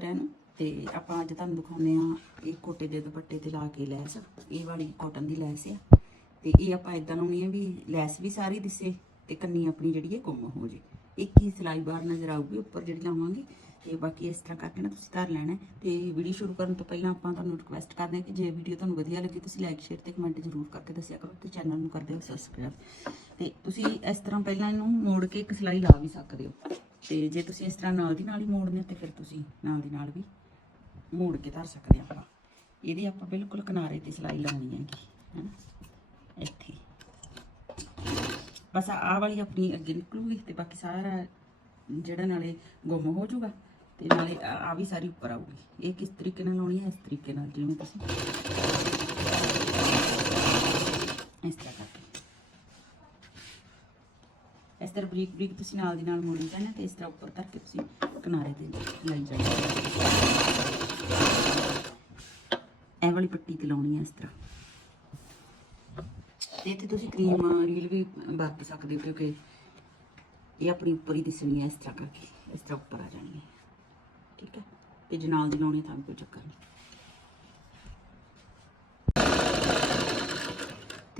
ਸਾਰਿਆਂ ਨੂੰ। ਤੇ ਆਪਾਂ ਅੱਜ ਤੁਹਾਨੂੰ ਦਿਖਾਉਂਦੇ ਆ ਇਹ ਕੋਟੇ ਦੇ ਦੁਪੱਟੇ ਤੇ ਲਾ ਕੇ ਲੈਸ, ਇਹ ਵਾਲੀ ਕਾਟਨ ਦੀ ਲੈਸ ਆ। ਤੇ ਇਹ ਆਪਾਂ ਇਦਾਂ ਲਾਉਣੀ ਆ ਵੀ ਲੈਸ ਵੀ ਸਾਰੀ ਦਿਸੇ ਤੇ ਕੰਨੀ ਆਪਣੀ ਜਿਹੜੀ ਹੈ ਗੁੰਮ ਹੋ ਜੇ। ਇੱਕ ਹੀ ਸਿਲਾਈ ਬਾਹਰ ਨਜ਼ਰ ਆਊਗੀ, ਉੱਪਰ ਜਿਹੜੀ ਲਾਵਾਂਗੇ। ਤੇ ਬਾਕੀ ਇਸ ਤਰ੍ਹਾਂ ਕਰਕੇ ਨਾ ਤੁਸੀਂ ਧਰ ਲੈਣਾ ਹੈ। ਤੇ ਵੀਡੀਓ ਸ਼ੁਰੂ ਕਰਨ ਤੋਂ ਪਹਿਲਾਂ ਆਪਾਂ ਤੁਹਾਨੂੰ ਰਿਕੁਐਸਟ ਕਰਦੇ ਹਾਂ ਕਿ ਜੇ ਵੀਡੀਓ ਤੁਹਾਨੂੰ ਵਧੀਆ ਲੱਗੀ, ਤੁਸੀਂ ਲਾਈਕ ਸ਼ੇਅਰ ਤੇ ਕਮੈਂਟ ਜ਼ਰੂਰ ਕਰਕੇ ਦੱਸਿਆ ਕਰੋ ਤੇ ਚੈਨਲ ਨੂੰ ਕਰ ਦਿਓ ਸਬਸਕ੍ਰਾਈਬ ਤੇ ਤੁਸੀਂ ਇਸ ਤਰ੍ਹਾਂ ਪਹਿਲਾਂ ਇਹਨੂੰ ਮੋੜ ਕੇ ਇੱਕ ਸਿਲਾਈ ਲਾ ਵੀ ਸਕਦੇ ਹੋ। ਤੇ ਜੇ ਤੁਸੀਂ ਇਸ ਤਰ੍ਹਾਂ ਨਾਲ ਦੀ ਨਾਲ ਹੀ ਮੋੜਦੇ ਹੋ ਤੇ ਫਿਰ ਤੁਸੀਂ ਨਾਲ ਦੀ ਨਾਲ ਵੀ ਮੋੜ ਕੇ ਧਰ ਸਕਦੇ ਹਾਂ ਆਪਾਂ ਇਹਦੀ ਆਪਾਂ ਬਿਲਕੁਲ ਕਿਨਾਰੇ ਤੇ ਸਿਲਾਈ ਲਾਉਣੀ ਹੈਗੀ, ਹੈਨਾ? ਇੱਥੇ। ਬਸ ਆਹ ਵਾਲੀ ਆਪਣੀ ਅੱਗੇ ਨਿਕਲੂਗੀ ਤੇ ਬਾਕੀ ਸਾਰਾ ਜਿਹੜਾ ਨਾਲੇ ਗੁੰਮ ਹੋ ਜਾਊਗਾ ਤੇ ਨਾਲੇ ਆ ਵੀ ਸਾਰੀ ਉੱਪਰ ਆਊਗੀ। ਇਹ ਕਿਸ ਤਰੀਕੇ ਨਾਲ ਲਾਉਣੀ ਹੈ ਇਸ ਤਰੀਕੇ ਨਾਲ ਜਿਵੇਂ ਤੁਸੀਂ ਇਸ ਤਰ੍ਹਾਂ ਕਰਕੇ ਇਸ ਤਰ੍ਹਾਂ ਬਰੀਕ ਬਰੀਕ ਤੁਸੀਂ ਨਾਲ ਦੀ ਨਾਲ ਮੋੜੀ ਜਾਣਾ ਤੇ ਇਸ ਤਰ੍ਹਾਂ ਉੱਪਰ ਧਰ ਕੇ ਤੁਸੀਂ ਕਿਨਾਰੇ ਤੇ ਲਾਈ ਜਾਣਾ ਇਹ ਵਾਲੀ ਪੱਟੀ ਤੇ ਲਾਉਣੀ ਹੈ ਇਸ ਤਰ੍ਹਾਂ। ਤੇ ਇੱਥੇ ਤੁਸੀਂ ਕਰੀਮ, ਰੀਲ ਵੀ ਵਰਤ ਸਕਦੇ ਹੋ, ਕਿਉਂਕਿ ਇਹ ਆਪਣੀ ਉੱਪਰ ਹੀ ਦਿਸਣੀ ਹੈ ਇਸ ਤਰ੍ਹਾਂ ਕਰਕੇ, ਇਸ ਤਰ੍ਹਾਂ ਉੱਪਰ ਆ ਜਾਣੀ ਹੈ ਠੀਕ ਹੈ ਤੇ ਜੇ ਨਾਲ ਦੀ ਲਾਉਣੀ ਤਾਂ ਵੀ ਕੋਈ ਚੱਕਰ ਨਹੀਂ।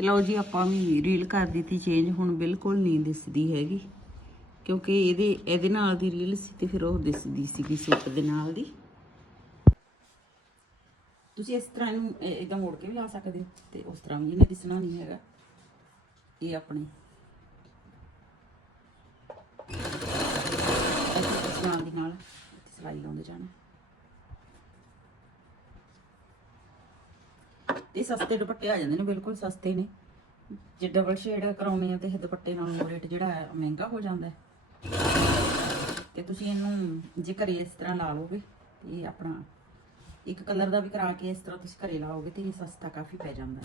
ਤੇ ਲਓ ਜੀ, ਆਪਾਂ ਵੀ ਰੀਲ ਕਰ ਦਿੱਤੀ ਚੇਂਜ ਹੁਣ ਬਿਲਕੁਲ ਨਹੀਂ ਦਿਸਦੀ ਹੈਗੀ। ਕਿਉਂਕਿ ਇਹਦੇ ਇਹਦੇ ਨਾਲ ਦੀ ਰੀਲ ਸੀ ਤੇ ਫਿਰ ਉਹ ਦਿਸਦੀ ਸੀਗੀ ਸੂਟ ਦੇ ਨਾਲ ਦੀ। ਤੁਸੀਂ ਇਸ ਤਰ੍ਹਾਂ ਇਹਨੂੰ ਇਦਾਂ ਮੋੜ ਕੇ ਵੀ ਲਾ ਸਕਦੇ ਹੋ, ਤੇ ਉਸ ਤਰ੍ਹਾਂ ਵੀ ਇਹਨੇ ਦਿਸਣਾ ਨਹੀਂ ਹੈਗਾ। ਇਹ ਆਪਣੇ। ਇਸ ਨਾਲ ਦੀ ਨਾਲ ਇੱਥੇ ਲਾਉਂਦੇ ਜਾਣਾ। ਤੇ ਸਸਤੇ ਦੁਪੱਟੇ ਆ ਜਾਂਦੇ ਨੇ, ਬਿਲਕੁਲ ਸਸਤੇ ਨੇ। ਜੇ ਡਬਲ ਸ਼ੇਡ ਕਰਾਉਣੇ ਆ ਤੇ ਇਹ ਦੁਪੱਟੇ ਨਾਲ ਰੇਟ ਜਿਹੜਾ ਹੈ, ਮਹਿੰਗਾ ਹੋ ਜਾਂਦਾ ਹੈ। ਤੇ ਤੁਸੀਂ ਇਹਨੂੰ ਜੇ ਘਰੇ ਇਸ ਤਰ੍ਹਾਂ ਲਾ ਲਓਗੇ, ਤੇ ਇਹ ਆਪਣਾ ਇੱਕ ਕਲਰ ਦਾ ਵੀ ਕਰਾ ਕੇ ਇਸ ਤਰ੍ਹਾਂ ਤੁਸੀਂ ਘਰੇ ਲਾਓਗੇ ਤੇ ਇਹ ਸਸਤਾ ਕਾਫੀ ਪੈ ਜਾਂਦਾ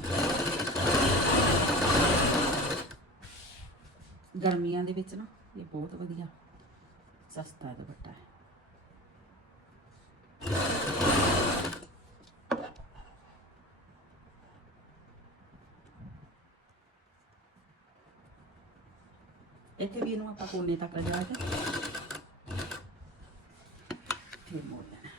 ਗਰਮੀਆਂ ਦੇ ਵਿੱਚ ਨਾ, ਇਹ ਬਹੁਤ ਵਧੀਆ ਸਸਤਾ ਦੁਪੱਟਾ ਹੈ। ਇੱਥੇ ਵੀ ਇਹਨੂੰ ਆਪਾਂ ਕੋਨੇ ਤੱਕ ਲਿਜਾ ਕੇ ਫਿਰ ਮੋੜ ਲੈਣਾ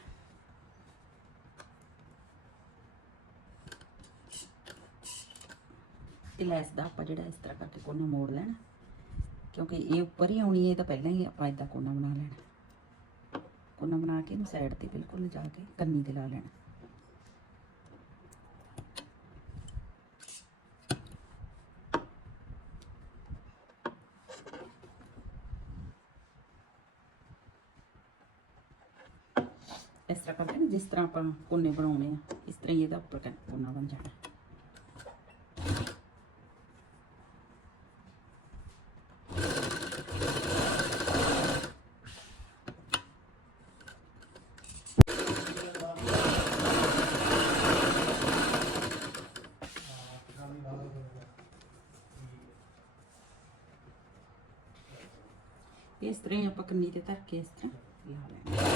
ਇਹ ਲੈਸ ਦਾ ਆਪਾਂ ਜਿਹੜਾ ਇਸ ਤਰ੍ਹਾਂ ਕਰਕੇ ਕੋਨਾ ਮੋੜ ਲੈਣਾ, ਕਿਉਂਕਿ ਇਹ ਉੱਪਰ ਹੀ ਆਉਣੀ ਹੈ ਤਾਂ ਪਹਿਲਾਂ ਹੀ ਆਪਾਂ ਇਦਾਂ ਕੋਨਾ ਬਣਾ ਲੈਣਾ। ਕੋਨਾ ਬਣਾ ਕੇ ਇਹਨੂੰ ਸਾਈਡ ਤੇ ਬਿਲਕੁਲ ਲਿਜਾ ਕੇ ਕੰਨੀ ਤੇ ਲਾ ਲੈਣਾ। ਇਸ ਤਰ੍ਹਾਂ ਕਰਦੇ ਨਾ, ਜਿਸ ਤਰ੍ਹਾਂ ਆਪਾਂ ਕੋਨੇ ਬਣਾਉਣੇ ਆ, ਇਸ ਤਰ੍ਹਾਂ ਹੀ ਇਹਦਾ ਉੱਪਰ ਕੋਨਾ ਬਣ ਜਾਣਾ। ਇਸ ਤਰ੍ਹਾਂ ਹੀ ਆਪਾਂ ਕੰਨੀ ਤੇ ਧਰ ਕੇ ਇਸ ਤਰ੍ਹਾਂ ਲਾ ਲੈਣਾ।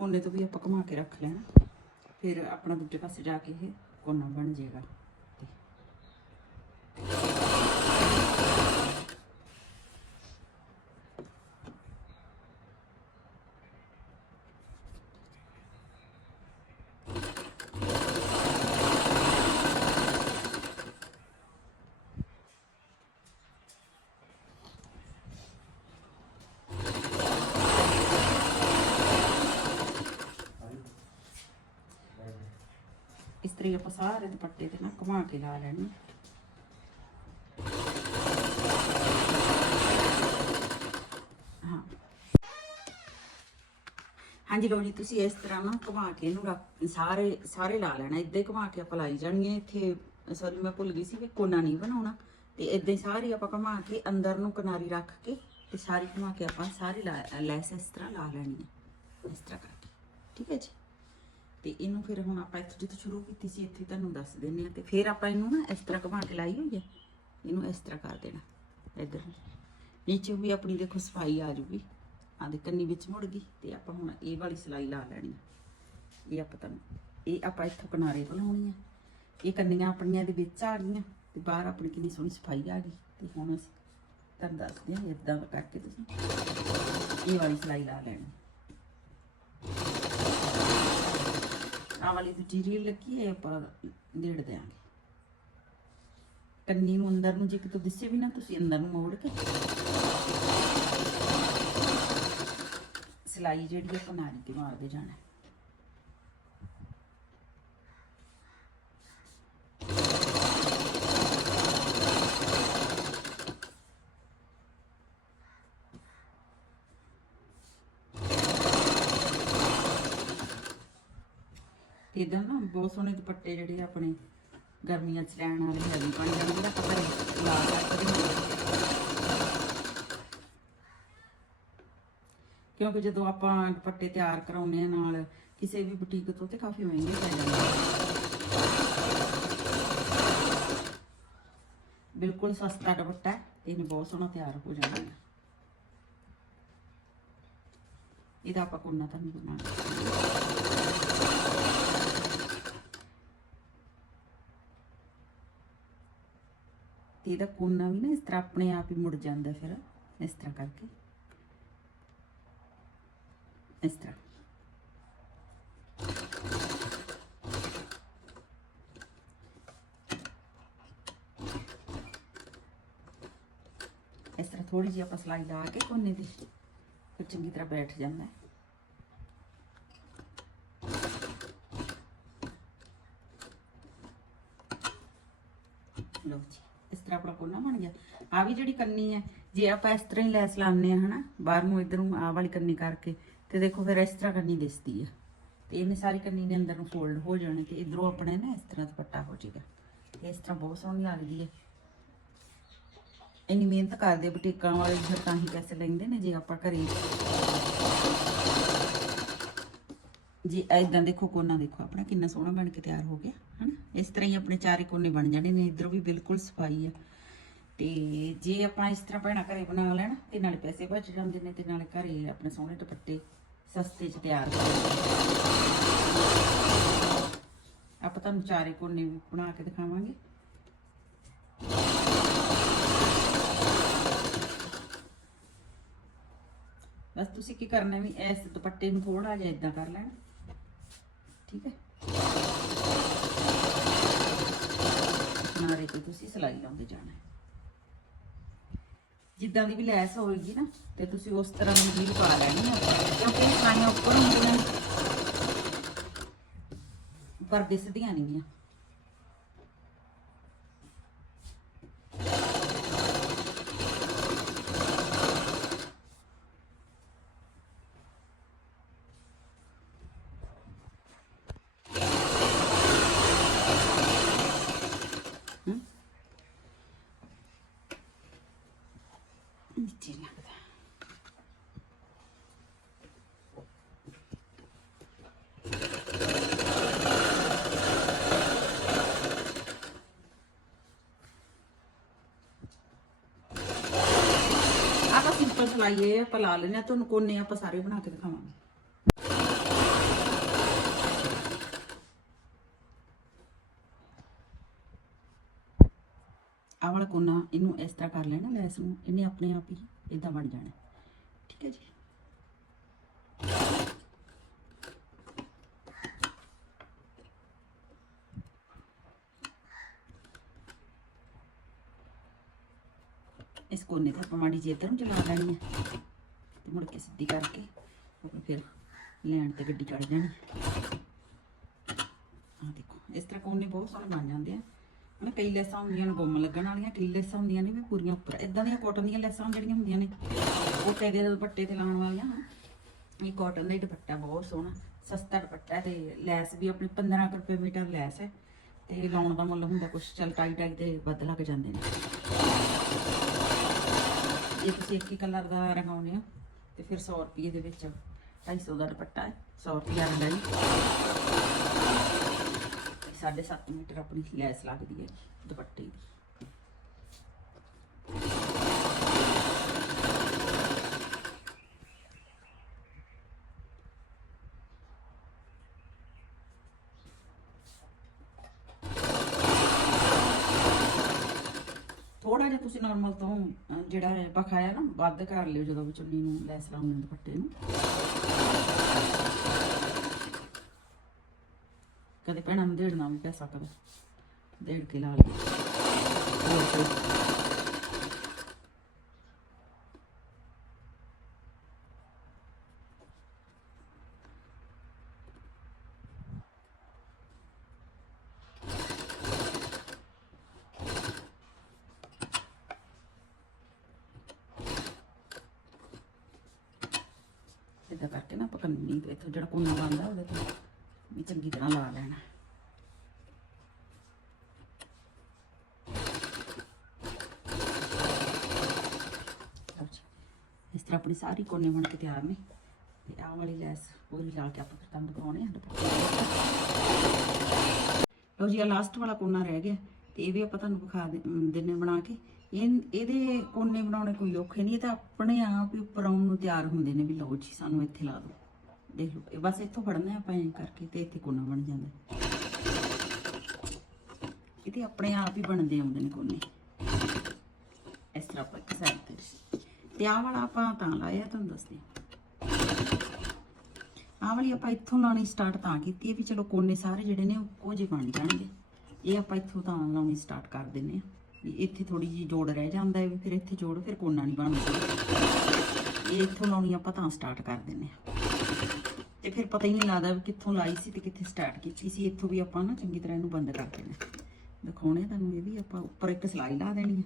ਕੋਨੇ ਤੋਂ ਵੀ ਆਪਾਂ ਘੁਮਾ ਕੇ ਰੱਖ ਲੈਣਾ। ਫਿਰ ਆਪਣਾ ਦੂਜੇ ਪਾਸੇ ਜਾ ਕੇ ਇਹ ਕੋਨਾ ਬਣ ਜਾਏਗਾ। ਤੇ ਆਪਾਂ ਸਾਰੇ ਦੁਪੱਟੇ ਤੇ ਨਾ ਘੁਮਾ ਕੇ ਲਾ ਲੈਣੀ। ਹਾਂ। ਹਾਂਜੀ ਲੋ ਜੀ, ਤੁਸੀਂ ਇਸ ਤਰ੍ਹਾਂ ਨਾ ਘੁਮਾ ਕੇ ਇਹਨੂੰ ਰੱਖ- ਸਾਰੇ ਸਾਰੇ ਲਾ ਲੈਣਾ। ਇਦਾਂ ਹੀ ਘੁਮਾ ਕੇ ਆਪਾਂ ਲਾਈ ਜਾਣਗੇ ਇੱਥੇ ਸੌਰੀ ਮੈਂ ਭੁੱਲ ਗਈ ਸੀ ਕਿ ਕੋਨਾ ਨਹੀਂ ਬਣਾਉਣਾ। ਤੇ ਇਦਾਂ ਸਾਰੇ ਆਪਾਂ ਘੁਮਾ ਕੇ ਅੰਦਰ ਨੂੰ ਕਿਨਾਰੀ ਰੱਖ ਕੇ ਤੇ ਸਾਰੀ ਘੁਮਾ ਕੇ ਆਪਾਂ ਸਾਰੀ ਲਾ- ਲੈਸ ਇਸ ਤਰ੍ਹਾਂ ਲਾ ਲੈਣੀ ਹੈ। ਇਸ ਤਰ੍ਹਾਂ ਕਰਕੇ। ਠੀਕ ਹੈ ਜੀ? ਤੇ ਇਹਨੂੰ ਫਿਰ ਹੁਣ ਆਪਾਂ ਇੱਥੇ ਜਿੱਥੋਂ ਸ਼ੁਰੂ ਕੀਤੀ ਸੀ, ਇੱਥੇ ਤੁਹਾਨੂੰ ਦੱਸ ਦਿੰਨੇ ਆ ਤੇ ਫਿਰ ਆਪਾਂ ਇਹਨੂੰ ਨਾ ਇਸ ਤਰ੍ਹਾਂ ਘੁਮਾ ਕੇ ਲਾਈ ਹੋਈ ਹੈ। ਇਹਨੂੰ ਇਸ ਤਰ੍ਹਾਂ ਕਰ ਦੇਣਾ, ਇੱਧਰ ਨੀਚੇ ਵੀ ਆਪਣੀ ਦੇਖੋ ਸਫ਼ਾਈ ਆ ਜੂਗੀ। ਆਦੇ ਕੰਨੀ ਵਿੱਚ ਮੁੜ ਗਈ ਤੇ ਆਪਾਂ ਹੁਣ ਇਹ ਵਾਲੀ ਸਲਾਈ ਲਾ ਲੈਣੀ ਆ। ਇਹ ਆਪਾਂ ਤੁਹਾਨੂੰ, ਇਹ ਆਪਾਂ ਇੱਥੋਂ ਕਿਨਾਰੇ ਤੋਂ ਲਾਉਣੀ ਆ ਇਹ ਕੰਨੀਆਂ ਆਪਣੀਆਂ ਦੇ ਵਿੱਚ ਆ ਗਈਆਂ ਤੇ ਬਾਹਰ ਆਪਣੀ ਕਿੰਨੀ ਸੋਹਣੀ ਸਫ਼ਾਈ ਆ ਗਈ। ਤੇ ਹੁਣ ਅਸੀਂ ਤੁਹਾਨੂੰ ਦੱਸਦੇ ਹਾਂ, ਇਦਾਂ ਕਰਕੇ ਤੁਸੀਂ ਇਹ ਵਾਲੀ ਸਲਾਈ ਲਾ ਲੈਣੀ ਆਹ ਵਾਲੀ ਦੂਜੀ ਰੀਲ ਲੱਗੀ ਹੈ, ਆਪਾਂ ਦੇੜ ਦਿਆਂਗੇ। ਕੰਨੀ ਨੂੰ ਅੰਦਰ ਨੂੰ, ਜੇ ਕਿਤੇ ਦਿਸੇ ਵੀ ਨਾ, ਤੁਸੀਂ ਅੰਦਰ ਨੂੰ ਮੋੜ ਕੇ। ਸਿਲਾਈ ਜਿਹੜੀ ਹੈ ਕਿਨਾਰੀ ਤੇ ਮਾਰਦੇ ਜਾਣਾ ਇਦਾਂ ਨਾ ਬਹੁਤ ਸੋਹਣੇ ਦੁਪੱਟੇ ਜਿਹੜੇ ਆਪਣੇ ਗਰਮੀਆਂ 'ਚ ਲੈਣ ਵਾਲੇ ਹੈਵੀ ਬਣ ਜਾਂਦੇ ਆ ਪਤਾ ਲਾ ਸਕਦੇ ਕਿਉਂਕਿ ਜਦੋਂ ਆਪਾਂ ਦੁਪੱਟੇ ਤਿਆਰ ਕਰਾਉਂਦੇ ਆ ਨਾਲ, ਕਿਸੇ ਵੀ ਬੁਟੀਕ ਤੋਂ ਤੇ ਕਾਫੀ ਮਹਿੰਗੇ ਪੈ ਜਾਂਦੇ ਬਿਲਕੁਲ ਸਸਤਾ ਦੁਪੱਟਾ ਹੈ ਇਹਨੇ ਬਹੁਤ ਸੋਹਣਾ ਤਿਆਰ ਹੋ ਜਾਣਾ ਇਹਦਾ ਆਪਾਂ ਕੋਨਾ ਤਾਂ ਨਹੀਂ ਬਣਾਉਣਾ। ਇਹਦਾ ਕੋਨਾ ਵੀ ਨਾ ਇਸ ਤਰ੍ਹਾਂ ਆਪਣੇ ਆਪ ਹੀ ਮੁੜ ਜਾਂਦਾ ਫਿਰ, ਇਸ ਤਰ੍ਹਾਂ ਕਰਕੇ। ਇਸ ਤਰ੍ਹਾਂ। ਇਸ ਤਰ੍ਹਾਂ ਥੋੜੀ ਜਿਹੀ ਆਪਾਂ ਸਲਾਈ ਲਾ ਕੇ ਕੋਨੇ ਦੀ ਫਿਰ ਚੰਗੀ ਤਰ੍ਹਾਂ ਬੈਠ ਜਾਂਦਾ। ਹੈ ਲਓ ਜੀ ਇਸ ਤਰ੍ਹਾਂ ਆਪਣਾ ਕੋਨਾ ਬਣ ਗਿਆ ਆ ਵੀ ਜਿਹੜੀ ਕੰਨੀ ਹੈ ਜੇ ਆਪਾਂ ਇਸ ਤਰ੍ਹਾਂ ਹੀ ਲੈਸ ਲਾਉਂਦੇ ਆ ਹਨਾ, ਬਾਹਰ ਨੂੰ ਇਧਰ ਨੂੰ ਆ ਵਾਲੀ ਕੰਨੀ ਕਰਕੇ, ਤੇ ਦੇਖੋ ਫਿਰ ਇਸ ਤਰ੍ਹਾਂ ਕੰਨੀ ਦਿਸਦੀ ਆ। ਤੇ ਇਹਨੇ ਸਾਰੀ ਕੰਨੀ ਨੇ ਅੰਦਰ ਨੂੰ ਫੋਲਡ ਹੋ ਜਾਣੀ ਤੇ ਇਧਰੋਂ ਆਪਣੇ ਨਾ ਇਸ ਤਰ੍ਹਾਂ ਦੁਪੱਟਾ ਹੋ ਜਾਏਗਾ। ਇਸ ਤਰ੍ਹਾਂ ਬਹੁਤ ਸੋਹਣੀ ਲੱਗਦੀ ਹੈ ਇੰਨੀ ਮਿਹਨਤ ਕਰਦੇ ਬੁਟੀਕਾਂ ਵਾਲੇ, ਫਿਰ ਤਾਂ ਹੀ ਪੈਸੇ ਲੈਂਦੇ ਨੇ ਜੇ ਆਪਾਂ ਘਰੇ। ਜੀ ਐਦਾਂ ਦੇਖੋ ਕੋਨਾ ਦੇਖੋ, ਆਪਣਾ ਕਿੰਨਾ ਸੋਹਣਾ ਬਣ ਕੇ ਤਿਆਰ ਹੋ ਗਿਆ, ਹਨਾ। ਇਸ ਤਰ੍ਹਾਂ ਹੀ ਆਪਣੇ ਚਾਰੇ ਕੋਨੇ ਬਣ ਜਾਣੇ ਨੇ, ਇਧਰੋਂ ਵੀ ਬਿਲਕੁਲ ਸਫ਼ਾਈ ਆ। ਤੇ ਜੇ ਆਪਾਂ ਇਸ ਤਰ੍ਹਾਂ ਭੈਣਾ ਘਰੇ ਬਣਾ ਲੈਣ, ਤੇ ਨਾਲੇ ਪੈਸੇ ਬਚ ਜਾਂਦੇ ਨੇ, ਤੇ ਨਾਲੇ ਘਰੇ ਆਪਣੇ ਸੋਹਣੇ ਦੁਪੱਟੇ ਸਸਤੇ ਚ ਤਿਆਰ ਆਪਾਂ ਤੁਹਾਨੂੰ ਚਾਰੇ ਕੋਨੇ ਬਣਾ ਕੇ ਦਿਖਾਵਾਂਗੇ। ਬਸ ਤੁਸੀਂ ਕੀ ਕਰਨਾ ਵੀ ਇਸ ਦੁਪੱਟੇ ਨੂੰ ਥੋੜਾ ਜਿਹਾ ਇਦਾਂ ਕਰ ਲੈਣਾ। ਠੀਕ ਹੈ? ਕਿਨਾਰੇ ਤੇ ਤੁਸੀਂ ਸਿਲਾਈ ਲਾਉਂਦੇ ਜਾਣਾ ਜਿੱਦਾਂ ਦੀ ਵੀ ਲੈਸ ਹੋਵੇਗੀ ਨਾ, ਤੇ ਤੁਸੀਂ ਉਸ ਤਰ੍ਹਾਂ ਦੀ ਮਟੀਰੀਅਲ ਪਾ ਲੈਣੀ ਆ। ਕਿਉਂਕਿ ਇਹ ਸਿਲਾਈਆਂ ਉੱਪਰ ਹੁੰਦੀਆਂ ਪਰ ਦਿਸਦੀਆਂ ਨਹੀਂ ਆ। ਨੀਚੇ ਲੱਗਦਾ ਆਪਾਂ ਸਿੰਪਲ ਸਿਲਾਈ ਆਪਾਂ ਲਾ ਲੈਣੇ ਆ ਤੁਹਾਨੂੰ ਕੋਨੇ ਆਪਾਂ ਸਾਰੇ ਬਣਾ ਕੇ ਦਿਖਾਵਾਂਗੇ। ਆਹ ਵਾਲਾ ਕੋਨਾ ਇਹਨੂੰ ਇਸ ਤਰ੍ਹਾਂ ਕਰ ਲੈਣਾ ਲੈਸ ਨੂੰ, ਇਹਨੇ ਆਪਣੇ ਆਪ ਹੀ ਇਦਾਂ ਬਣ ਜਾਣਾ। ਠੀਕ ਹੈ ਜੀ? ਇਸ ਕੋਨੇ ਤੇ ਆਪਾਂ ਮਾੜੀ ਜਿਹੀ ਇੱਧਰ ਨੂੰ ਚਲਾ ਲੈਣੀ ਹੈ। ਤੇ ਮੁੜ ਕੇ ਸਿੱਧੀ ਕਰਕੇ ਆਪਾਂ ਫਿਰ ਲੈਣ ਤੇ ਗੱਡੀ ਚੜ ਜਾਣੀ ਆ ਦੇਖੋ, ਇਸ ਤਰ੍ਹਾਂ ਕੋਨੇ ਬਹੁਤ ਸਾਰੇ ਬਣ ਜਾਂਦੇ ਆ। ਨਾ ਕਈ ਲੈਸਾਂ ਹੁੰਦੀਆਂ ਨੇ, ਗੁੰਮ ਲੱਗਣ ਵਾਲੀਆਂ, ਕਈ ਲੈਸਾਂ ਹੁੰਦੀਆਂ ਨੇ ਵੀ ਪੂਰੀਆਂ ਉੱਪਰ। ਇਦਾਂ ਦੀਆਂ ਕਾਟਨ ਦੀਆਂ ਲੈਸਾਂ ਜਿਹੜੀਆਂ ਹੁੰਦੀਆਂ ਨੇ, ਉਹ ਪੈਗੇ ਦੇ ਦੁਪੱਟੇ ਤੇ ਲਾਉਣ ਵਾਲੀਆਂ ਇਹ ਕਾਟਨ ਦਾ ਹੀ ਦੁਪੱਟਾ ਬਹੁਤ ਸੋਹਣਾ, ਸਸਤਾ ਦੁਪੱਟਾ ਤੇ ਲੈਸ ਵੀ ਆਪਣੇ 15 ਰੁਪਏ ਮੀਟਰ ਲੈਸ ਹੈ, ਤੇ ਲਾਉਣ ਦਾ ਮੁੱਲ ਹੁੰਦਾ ਕੁਛ, ਚਲ ਟਾਈ ਟਾਈ ਤੇ ਵੱਧ ਲੱਗ ਜਾਂਦੇ ਨੇ। ਇਹ ਤੁਸੀਂ ਇੱਕ ਹੀ ਕਲਰ ਦਾ ਰੰਗਾਉਣੇ ਆ ਤੇ ਫਿਰ 100 ਰੁਪਏ ਦੇ ਵਿੱਚ 250 ਦਾ ਦੁਪੱਟਾ ਹੈ 100 ਰੁਪਏ ਦਾ ਰੰਗਾਈ। 7.5 ਮੀਟਰ ਆਪਣੀ ਲੈਸ ਲੱਗਦੀ ਹੈ ਦੁਪੱਟੇ ਦੀ। ਥੋੜਾ ਜਿਹਾ ਤੁਸੀਂ ਨਾਰਮਲ ਤੋਂ ਜਿਹੜਾ ਬਖਾਇਆ ਨਾ, ਵੱਧ ਕਰ ਲਿਓ ਜਦੋਂ ਵੀ ਚੁੰਨੀ ਨੂੰ ਲੈਸ ਲਾਉਣੀ ਦੁਪੱਟੇ ਨੂੰ। ਕਦੇ ਭੈਣਾਂ ਨੂੰ ਦੇੜਨਾ ਵੀ ਪੈ ਸਕਦਾ ਦੇੜ ਕੇ ਲਾ ਲਈ ਹੋਰ ਏਦਾਂ ਕਰਕੇ ਨਾ ਆਪਾਂ ਤੇ ਜਿਹੜਾ ਕੋਨਾ ਬੰਦਾ ਉਹਦੇ ਤੋਂ। ਵੀ ਚੰਗੀ ਤਰ੍ਹਾਂ ਲਾ ਲੈਣਾ। ਇਸ ਤਰ੍ਹਾਂ ਆਪਣੀ ਸਾਰੀ ਕੋਨੇ ਬਣ ਕੇ ਤਿਆਰ ਨੇ। ਤੇ ਆਹ ਵਾਲੀ ਲੈਸ ਪੂਰੀ ਲਾ ਕੇ ਆਪਾਂ ਫਿਰ ਤੁਹਾਨੂੰ ਦਿਖਾਉਣੇ ਆ ਲਓ ਜੀ ਆ ਲਾਸਟ ਵਾਲਾ ਕੋਨਾ ਰਹਿ ਗਿਆ। ਤੇ ਇਹ ਵੀ ਆਪਾਂ ਤੁਹਾਨੂੰ ਵਿਖਾ ਦੇ- ਅਮ, ਦਿੰਨੇ ਬਣਾ ਕੇ। ਇਹ, ਇਹਦੇ ਕੋਨੇ ਬਣਾਉਣੇ ਕੋਈ ਔਖੇ ਨਹੀਂ, ਇਹ ਤਾਂ ਆਪਣੇ ਆਪ ਹੀ ਉੱਪਰ ਆਉਣ ਨੂੰ ਤਿਆਰ ਹੁੰਦੇ ਨੇ ਵੀ ਲਓ ਜੀ, ਸਾਨੂੰ ਇੱਥੇ ਲਾ ਦਿਓ। ਦੇਖ ਲਓ ਬਸ ਇੱਥੋਂ ਫੜਨਾ ਆਪਾਂ ਐਂ ਕਰਕੇ ਤੇ ਇੱਥੇ ਕੋਨਾ ਬਣ ਜਾਂਦਾ ਇਹਦੇ ਆਪਣੇ ਆਪ ਹੀ ਬਣਦੇ ਆਉਂਦੇ ਨੇ ਕੋਨੇ। ਇਸ ਤਰ੍ਹਾਂ ਆਪਾਂ ਇੱਕ ਸਾਈਡ ਤੇ ਤੇ ਆਹ ਵਾਲਾ ਆਪਾਂ ਤਾਂ ਲਾਇਆ ਤੁਹਾਨੂੰ ਦੱਸਦੇ ਆਹ ਵਾਲੀ ਆਪਾਂ ਇੱਥੋਂ ਲਾਉਣੀ ਸਟਾਰਟ ਤਾਂ ਕੀਤੀ ਹੈ ਵੀ ਚਲੋ ਕੋਨੇ ਸਾਰੇ ਜਿਹੜੇ ਨੇ ਉਹ ਜਿਹੇ ਬਣ ਜਾਣਗੇ। ਇਹ ਆਪਾਂ ਇੱਥੋਂ ਤਾਂ ਲਾਉਣੀ ਸਟਾਰਟ ਕਰ ਦਿੰਨੇ ਆ ਵੀ ਇੱਥੇ ਥੋੜੀ ਜੀ ਜੋੜ ਰਹਿ ਜਾਂਦਾ ਹੈ, ਵੀ ਫਿਰ ਇੱਥੇ ਜੋੜ ਫਿਰ ਕੋਨਾ ਨਹੀਂ ਬਣਦਾ। ਇਹ ਇੱਥੋਂ ਲਾਉਣੀ ਆਪਾਂ ਤਾਂ ਸਟਾਰਟ ਕਰ ਦਿੰਨੇ ਆ ਤੇ ਫਿਰ ਪਤਾ ਹੀ ਨਹੀਂ ਲੱਗਦਾ ਵੀ ਕਿੱਥੋਂ ਲਾਈ ਸੀ ਤੇ ਕਿੱਥੇ ਸਟਾਰਟ ਕੀਤੀ ਸੀ। ਇੱਥੋਂ ਵੀ ਆਪਾਂ ਨਾ ਚੰਗੀ ਤਰ੍ਹਾਂ ਇਹਨੂੰ ਬੰਦ ਕਰ ਦੇਣਾ। ਦਿਖਾਉਣੇ ਤੁਹਾਨੂੰ ਇਹ ਵੀ, ਆਪਾਂ ਉੱਪਰ ਇੱਕ ਸਲਾਈ ਲਾ ਦੇਣੀ ਹੈ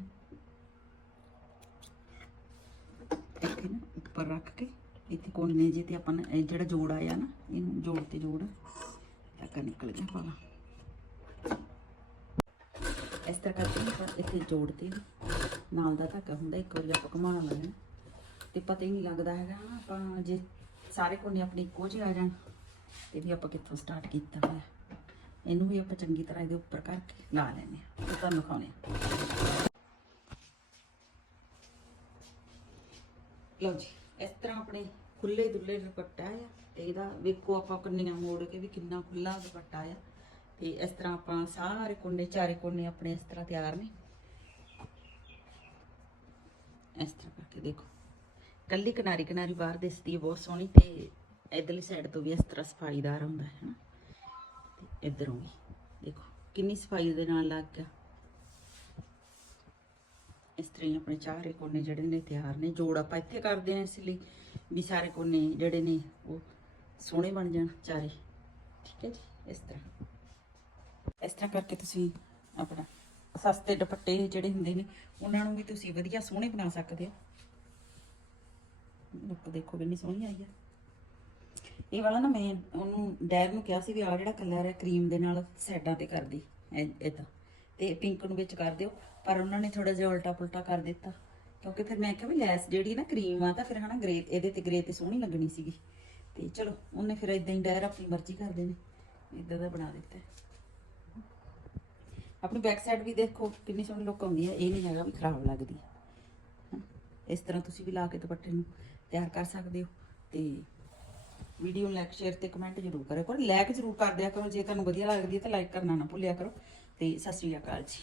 ਇੱਥੇ ਨਾ ਉੱਪਰ ਰੱਖ ਕੇ ਇੱਥੇ ਕੋਨੇ ਜੇ ਤੇ ਆਪਾਂ ਇਹ ਜਿਹੜਾ ਜੋੜ ਆਇਆ ਨਾ, ਇਹਨੂੰ ਜੋੜ ਤੇ ਜੋੜ ਧਾਗਾ ਨਿਕਲ ਗਿਆ ਪਾਲਾ ਇਸ ਤਰ੍ਹਾਂ ਕਰਕੇ ਨਾ ਇੱਥੇ ਜੋੜ ਤੇ ਨਾਲ ਦਾ ਧਾਗਾ ਹੁੰਦਾ, ਇੱਕ ਵਾਰੀ ਆਪਾਂ ਘੁਮਾ ਲੈਣਾ। ਤੇ ਪਤਾ ਹੀ ਨਹੀਂ ਲੱਗਦਾ ਹੈਗਾ, ਆਪਾਂ ਜੇ ਸਾਰੇ ਕੋਨੇ ਆਪਣੇ ਇੱਕੋ ਜਿਹੇ ਆ ਜਾਣ। ਇਹ ਵੀ ਆਪਾਂ ਕਿੱਥੋਂ ਸਟਾਰਟ ਕੀਤਾ ਹੋਇਆ। ਇਹਨੂੰ ਵੀ ਆਪਾਂ ਚੰਗੀ ਤਰ੍ਹਾਂ ਇਹਦੇ ਉੱਪਰ ਕਰਕੇ ਲਾ ਲੈਣੇ ਆ ਤੇ ਤੁਹਾਨੂੰ ਖਾਉਣੇ ਲਓ ਜੀ, ਇਸ ਤਰ੍ਹਾਂ ਆਪਣੇ ਖੁੱਲੇ ਦੁੱਲੇ ਦੁਪੱਟਾ ਆ। ਤੇ ਇਹਦਾ ਵੇਖੋ ਆਪਾਂ ਕੰਨੀਆਂ ਮੋੜ ਕੇ ਵੀ ਕਿੰਨਾ ਖੁੱਲਾ ਦੁਪੱਟਾ ਆ। ਤੇ ਇਸ ਤਰ੍ਹਾਂ ਆਪਾਂ ਸਾਰੇ ਕੋਨੇ, ਚਾਰੇ ਕੋਨੇ ਆਪਣੇ ਇਸ ਤਰ੍ਹਾਂ ਤਿਆਰ ਨੇ। ਇਸ ਤਰ੍ਹਾਂ ਕਰਕੇ ਦੇਖੋ। ਕੱਲੀ ਕਿਨਾਰੀ ਕਿਨਾਰੀ ਬਾਹਰ ਦਿਸਦੀ ਹੈ, ਬਹੁਤ ਸੋਹਣੀ ਤੇ ਇਧਰਲੀ ਸਾਈਡ ਤੋਂ ਵੀ ਇਸ ਤਰ੍ਹਾਂ ਸਫਾਈਦਾਰ ਹੁੰਦਾ ਹੈ ਨਾ। ਤੇ ਇਧਰੋਂ ਵੀ ਦੇਖੋ, ਕਿੰਨੀ ਸਫ਼ਾਈ ਦੇ ਨਾਲ ਲੱਗ ਗਿਆ। ਇਸ ਤਰ੍ਹਾਂ ਹੀ ਆਪਣੇ ਚਾਰੇ ਕੋਨੇ ਜਿਹੜੇ ਨੇ ਤਿਆਰ ਨੇ। ਜੋੜ ਆਪਾਂ ਇੱਥੇ ਕਰਦੇ ਹਾਂ ਇਸ ਲਈ ਵੀ ਸਾਰੇ ਕੋਨੇ ਜਿਹੜੇ ਨੇ ਉਹ ਸੋਹਣੇ ਬਣ ਜਾਣ ਚਾਰੇ। ਠੀਕ ਹੈ ਜੀ, ਇਸ ਤਰ੍ਹਾਂ। ਇਸ ਤਰ੍ਹਾਂ ਕਰਕੇ ਤੁਸੀਂ ਆਪਣਾ ਸਸਤੇ ਦੁਪੱਟੇ ਜਿਹੜੇ ਹੁੰਦੇ ਨੇ, ਉਹਨਾਂ ਨੂੰ ਵੀ ਤੁਸੀਂ ਵਧੀਆ ਸੋਹਣੇ ਬਣਾ ਸਕਦੇ ਹੋ। ਲੁੱਕ ਦੇਖੋ ਕਿੰਨੀ ਸੋਹਣੀ ਆਈ ਆ। ਇਹ ਵਾਲਾ ਨਾ ਮੈਂ ਉਹਨੂੰ ਡੈਰ ਨੂੰ ਕਿਹਾ ਸੀ ਵੀ ਆ ਜਿਹੜਾ ਕਲਰ ਹੈ ਕਰੀਮ ਦੇ ਨਾਲ ਸਾਈਡਾਂ ਤੇ ਕਰਦੀ ਇਦਾਂ ਤੇ ਪਿੰਕ ਨੂੰ ਵਿੱਚ ਕਰ ਦਿਓ, ਪਰ ਉਹਨਾਂ ਨੇ ਥੋੜਾ ਜਿਹਾ ਉਲਟਾ ਪੁਲਟਾ ਕਰ ਦਿੱਤਾ। ਕਿਉਂਕਿ ਫਿਰ ਮੈਂ ਕਿਹਾ ਵੀ ਲੈਸ ਜਿਹੜੀ ਨਾ ਕਰੀਮ ਆ, ਤਾਂ ਫਿਰ ਹਨਾ ਗ੍ਰੇ ਇਹਦੇ ਤੇ ਗ੍ਰੇ ਤੇ ਸੋਹਣੀ ਲੱਗਣੀ ਸੀਗੀ। ਤੇ ਚਲੋ, ਉਹਨੇ ਫਿਰ ਇਦਾਂ ਹੀ ਡੈਰ ਆਪਣੀ ਮਰਜ਼ੀ ਕਰਦੇ ਨੇ ਇਦਾਂ ਦਾ ਬਣਾ ਦਿੱਤਾ। ਆਪਣੀ ਬੈਕ ਸਾਈਡ ਵੀ ਦੇਖੋ, ਕਿੰਨੀ ਸੋਹਣੀ ਲੁੱਕ ਆਉਂਦੀ ਹੈ ਇਹ ਨਹੀਂ ਹੈਗਾ ਵੀ ਖਰਾਬ ਲੱਗਦੀ। ਹਾਂ। ਇਸ ਤਰ੍ਹਾਂ ਤੁਸੀਂ ਵੀ ਲਾ ਕੇ ਦੁਪੱਟੇ ਨੂੰ। ਤਿਆਰ ਕਰ ਸਕਦੇ ਹੋ ਤੇ ਵੀਡੀਓ ਨੂੰ ਲਾਈਕ ਸ਼ੇਅਰ ਤੇ ਕਮੈਂਟ ਜ਼ਰੂਰ ਕਰਿਓ ਕਰੋ। ਲਾਈਕ ਜ਼ਰੂਰ ਕਰ ਦਿਆ ਕਰੋ। ਜੇ ਤੁਹਾਨੂੰ ਵਧੀਆ ਲੱਗਦੀ ਹੈ ਤਾਂ ਲਾਈਕ ਕਰਨਾ ਨਾ ਭੁੱਲਿਆ ਕਰੋ। ਤੇ ਸਤਿ ਸ਼੍ਰੀ ਅਕਾਲ ਜੀ।